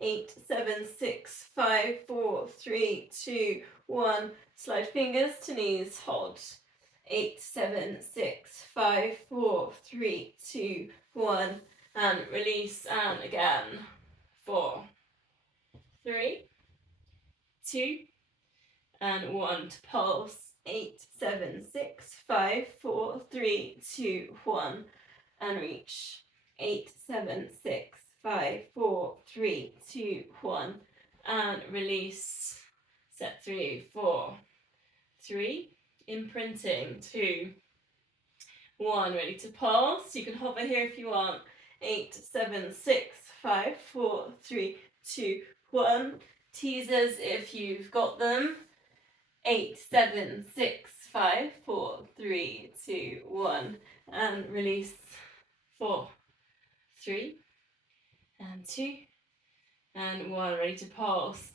8, 7, 6, 5, 4, 3, 2, 1. Slide fingers to knees, hold. 8, 7, 6, 5, 4, 3, 2, 1. And release, and again. 4, 3, 2, and 1. To pulse. 8, 7, 6, 5, 4, 3, 2, 1. And reach. 8, 7, 6, 5, 4, 3, 2, 1. And release. Set 3, 4, 3. Imprinting. 2, 1. Ready to pulse. You can hover here if you want. 8, 7, 6, 5, 4, 3, 2, 1. Teasers if you've got them. 8, 7, 6, 5, 4, 3, 2, 1. And release. 4, 3, and 2, and 1. Ready to pulse.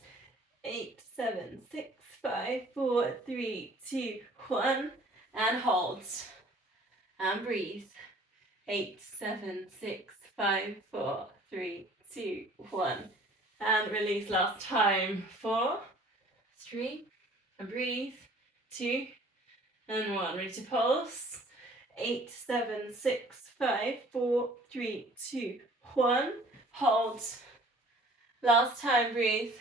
8, 7, 6, 5, 4, 3, 2, 1. And hold. And breathe. 8, 7, 6, 5, 4, 3, 2, 1. And release last time. 4, 3, and breathe. 2, and 1. Ready to pulse. 8, 7, 6, 5, 4, 3, 2, 1. Hold. Last time, breathe.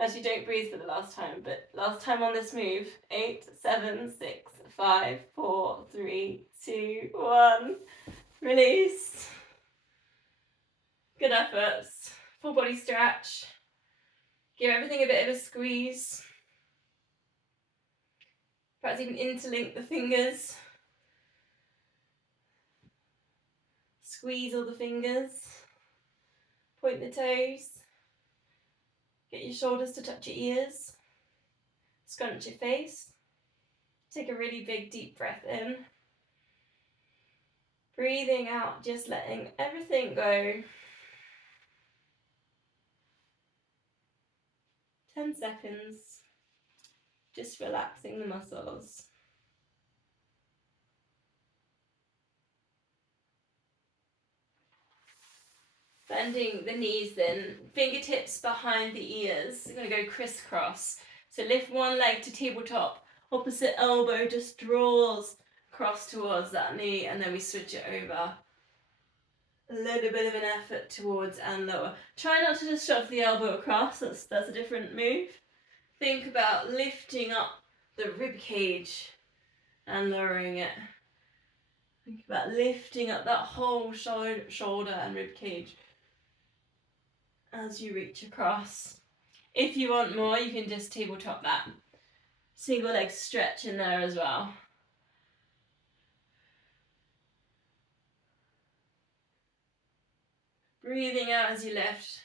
Actually, don't breathe for the last time, but last time on this move. 8, 7, 6, 5, 4, 3, 2, 1. Release. Good efforts. Full body stretch. Give everything a bit of a squeeze. Perhaps even interlink the fingers. Squeeze all the fingers. Point the toes. Get your shoulders to touch your ears. Scrunch your face. Take a really big deep breath in. Breathing out, just letting everything go. 10 seconds. Just relaxing the muscles. Bending the knees then, fingertips behind the ears. We're going to go crisscross. So lift one leg to tabletop, opposite elbow just draws across towards that knee, and then we switch it over. A little bit of an effort towards and lower. Try not to just shove the elbow across, that's a different move. Think about lifting up the rib cage and lowering it. Think about lifting up that whole shoulder and rib cage as you reach across. If you want more, you can just tabletop that. Single leg stretch in there as well. Breathing out as you lift.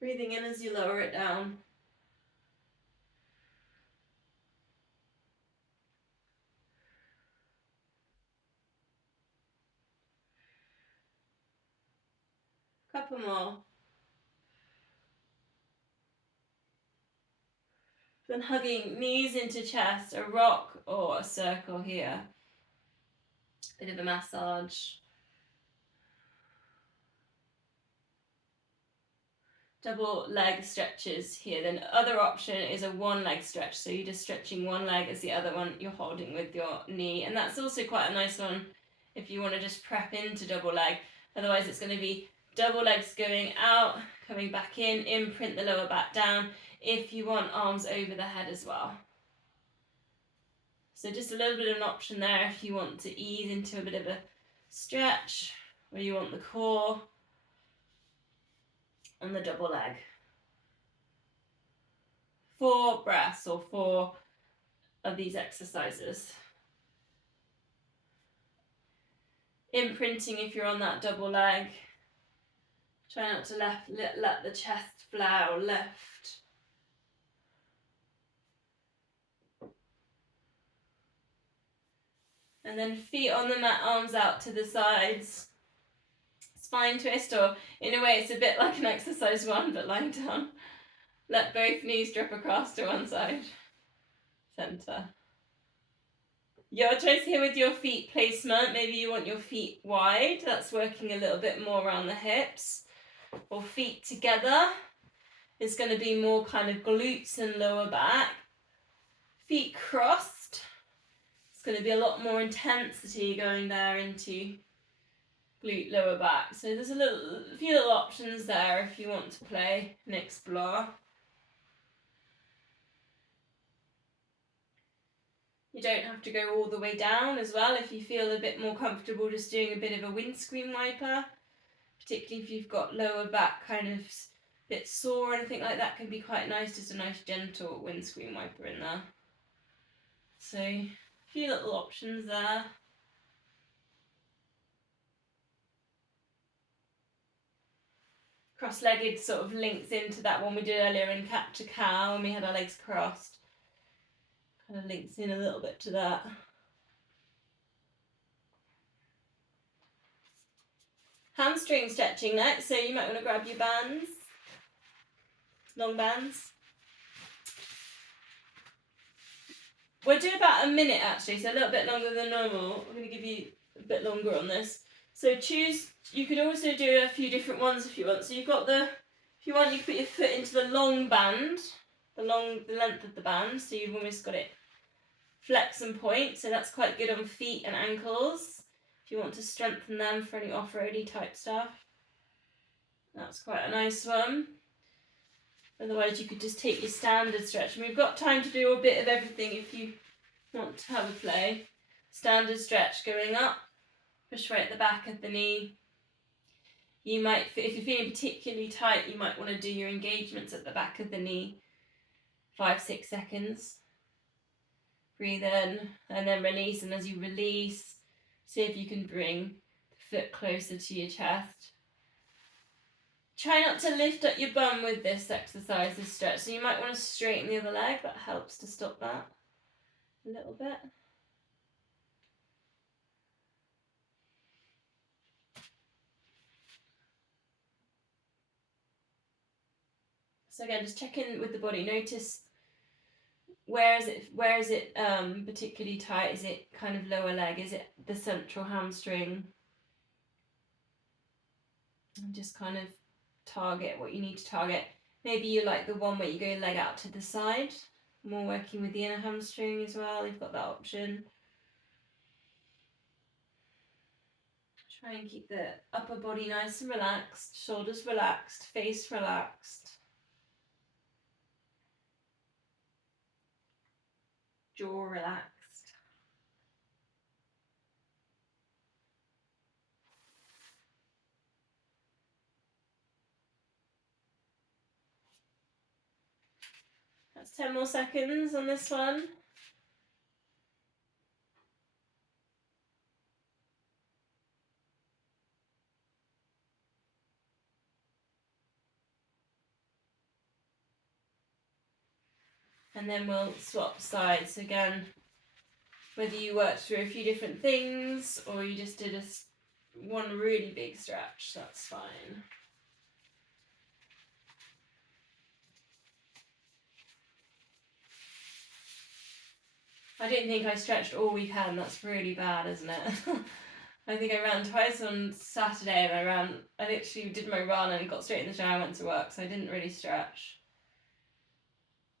Breathing in as you lower it down. Couple more. Then hugging knees into chest, a rock or a circle here. Bit of a massage. double leg stretches here. Then the other option is a one leg stretch. So you're just stretching one leg as the other one you're holding with your knee. And that's also quite a nice one if you want to just prep into double leg. Otherwise it's going to be double legs going out, coming back in, imprint the lower back down if you want arms over the head as well. So just a little bit of an option there if you want to ease into a bit of a stretch, or you want the core on the double leg. 4 breaths or 4 of these exercises. Imprinting if you're on that double leg. Try not to let the chest flare or lift. And then feet on the mat, arms out to the sides. Spine twist, or in a way it's a bit like an exercise one, but lying down. Let both knees drop across to one side. Center. Your choice here with your feet placement. Maybe you want your feet wide. That's working a little bit more around the hips. Or feet together. It's going to be more kind of glutes and lower back. Feet crossed. It's going to be a lot more intensity going there into glute lower back. So there's a few little options there if you want to play and explore. You don't have to go all the way down as well if you feel a bit more comfortable just doing a bit of a windscreen wiper, particularly if you've got lower back kind of bit sore or anything like that. Can be quite nice, just a nice gentle windscreen wiper in there. So a few little options there. Cross-legged sort of links into that one we did earlier in cat to cow when we had our legs crossed. Kind of links in a little bit to that. Hamstring stretching next, so you might want to grab your bands, long bands. We'll do about a minute actually, so a little bit longer than normal. I'm going to give you a bit longer on this. So choose, you could also do a few different ones if you want. So you've got the, if you want, you can put your foot into the long band, the length of the band, so you've almost got it flex and point, so that's quite good on feet and ankles. If you want to strengthen them for any off-roady type stuff, that's quite a nice one. Otherwise you could just take your standard stretch, and we've got time to do a bit of everything if you want to have a play. Standard stretch going up, push right at the back of the knee. You might, if you're feeling particularly tight, you might want to do your engagements at the back of the knee, 5-6 seconds. Breathe in and then release, and as you release, see if you can bring the foot closer to your chest. Try not to lift up your bum with this exercise, this stretch, so you might want to straighten the other leg. That helps to stop that a little bit. So again, just check in with the body. Notice where is it particularly tight? Is it kind of lower leg? Is it the central hamstring? And just kind of target what you need to target. Maybe you like the one where you go leg out to the side, more working with the inner hamstring as well. You've got that option. Try and keep the upper body nice and relaxed, shoulders relaxed, face relaxed, jaw relaxed. That's 10 more seconds on this one. And then we'll swap sides again. Whether you worked through a few different things or you just did one really big stretch, that's fine. I didn't think I stretched all weekend. That's really bad, isn't it? I think I ran twice on Saturday, and I literally did my run and got straight in the shower and went to work, so I didn't really stretch.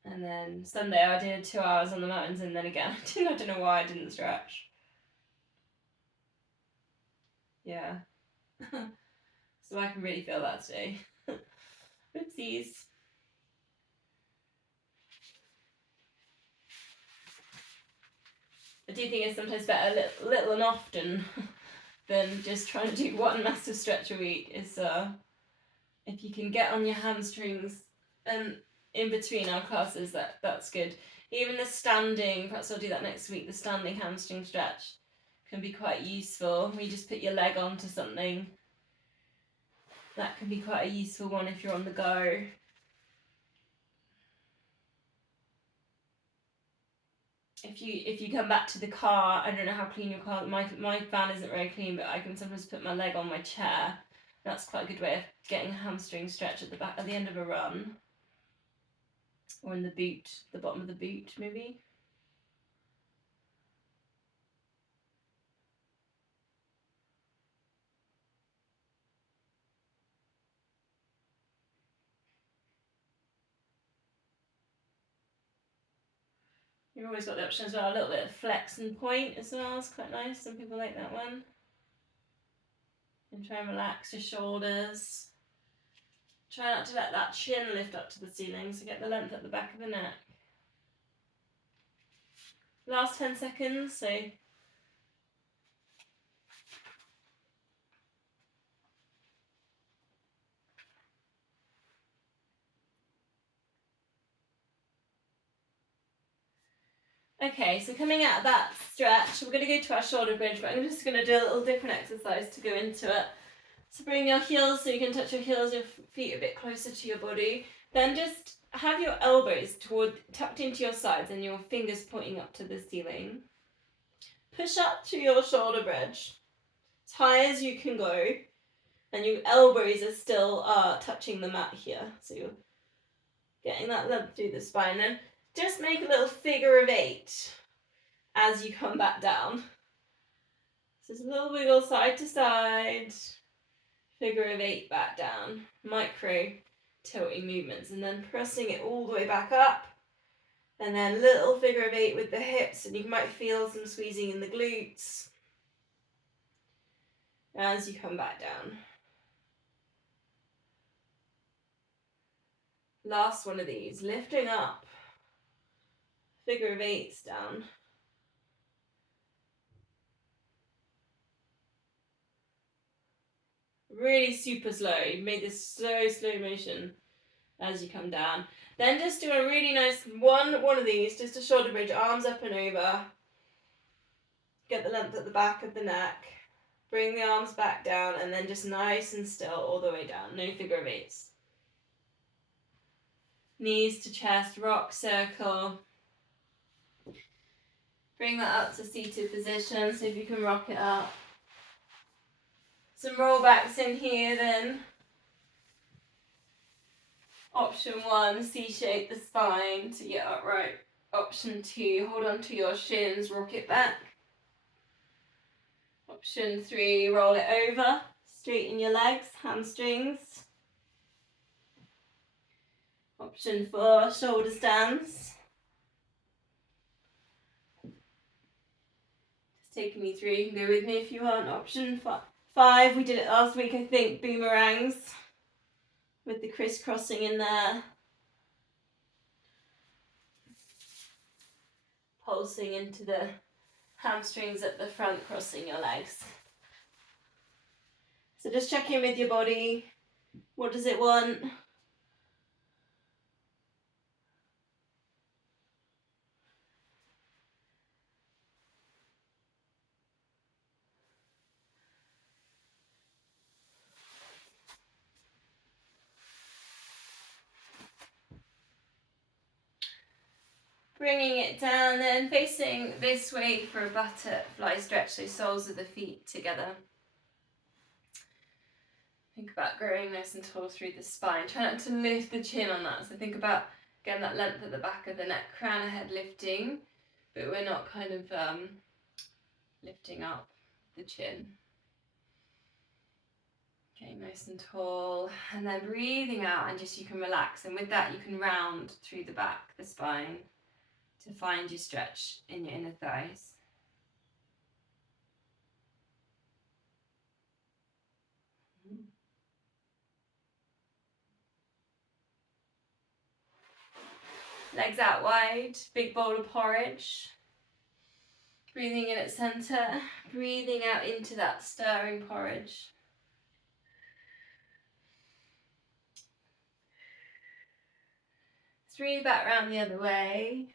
And then Sunday I did 2 hours on the mountains, and then again I don't know why I didn't stretch. Yeah. So I can really feel that today. Oopsies. I do think it's sometimes better little and often than just trying to do one massive stretch a week. Is if you can get on your hamstrings and in between our classes, that's good. Even the standing, perhaps I'll do that next week, the standing hamstring stretch can be quite useful. Where you just put your leg onto something. That can be quite a useful one if you're on the go. If you come back to the car, I don't know how clean your car. My van isn't very clean, but I can sometimes put my leg on my chair. That's quite a good way of getting a hamstring stretch at the end of a run, or in the boot, the bottom of the boot maybe. You've always got the option as well, a little bit of flex and point as well. It's quite nice. Some people like that one. And try and relax your shoulders. Try not to let that chin lift up to the ceiling, so get the length at the back of the neck. Last 10 seconds, so okay, so coming out of that stretch, we're going to go to our shoulder bridge, but I'm just going to do a little different exercise to go into it. So bring your heels so you can touch your heels, your feet a bit closer to your body. Then just have your elbows tucked into your sides and your fingers pointing up to the ceiling. Push up to your shoulder bridge as high as you can go, and your elbows are still touching the mat here. So you're getting that length through the spine. Then just make a little figure of 8 as you come back down. So it's a little wiggle side to side, figure of 8 back down, micro tilting movements, and then pressing it all the way back up, and then little figure of 8 with the hips, and you might feel some squeezing in the glutes as you come back down. Last one of these, lifting up, figure of 8s down. Really super slow. You made this so slow motion as you come down. Then just do a really nice one of these, just a shoulder bridge, arms up and over. Get the length at the back of the neck. Bring the arms back down, and then just nice and still all the way down. No figure of 8s. Knees to chest, rock circle. Bring that up to seated position, so if you can rock it up. Some rollbacks in here then. Option 1, C-shape the spine to get upright. Option 2, hold on to your shins, rock it back. Option 3, roll it over, straighten your legs, hamstrings. Option 4, shoulder stands. Just taking you through, you can go with me if you want. Option 5, we did it last week I think, boomerangs with the crisscrossing in there. Pulsing into the hamstrings at the front, crossing your legs. So just check in with your body. What does it want? Bringing it down, then facing this way for a butterfly stretch, so soles of the feet together. Think about growing nice and tall through the spine. Try not to lift the chin on that. So think about getting that length at the back of the neck, crown of head lifting, but we're not kind of lifting up the chin. Getting nice and tall, and then breathing out, and just you can relax, and with that you can round through the back, the spine, to find your stretch in your inner thighs. Legs out wide, big bowl of porridge. Breathing in at centre, breathing out into that stirring porridge. Breathe back round the other way.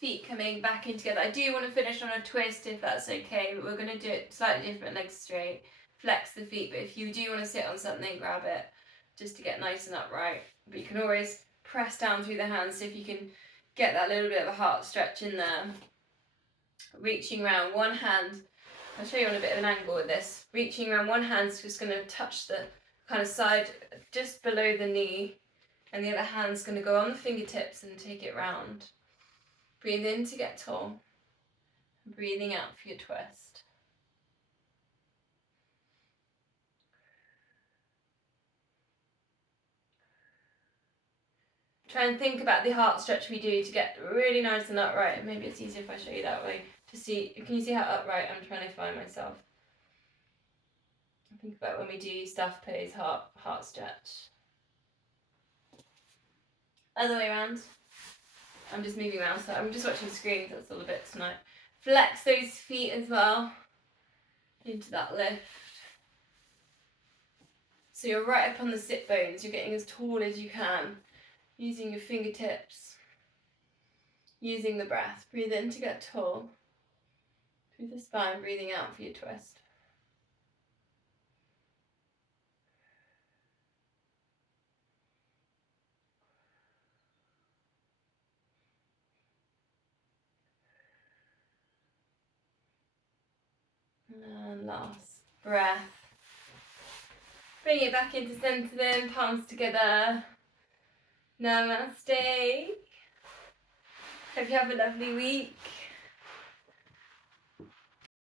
Feet coming back in together. I do want to finish on a twist if that's okay, but we're going to do it slightly different, legs straight. Flex the feet, but if you do want to sit on something, grab it just to get nice and upright. But you can always press down through the hands so if you can get that little bit of a heart stretch in there. Reaching around one hand. I'll show you on a bit of an angle with this. Reaching around one hand's just going to touch the kind of side just below the knee, and the other hand's going to go on the fingertips and take it round. Breathe in to get tall. Breathing out for your twist. Try and think about the heart stretch we do to get really nice and upright. Maybe it's easier if I show you that way to see. Can you see how upright I'm trying to find myself? Think about when we do staff pose, heart stretch. Other way around. I'm just moving around, so I'm just watching the screen, so that's all a bit tonight. Flex those feet as well into that lift. So you're right up on the sit bones, you're getting as tall as you can, using your fingertips, using the breath. Breathe in to get tall, through the spine, breathing out for your twist. And last breath. Bring it back into centre then, palms together. Namaste. Hope you have a lovely week.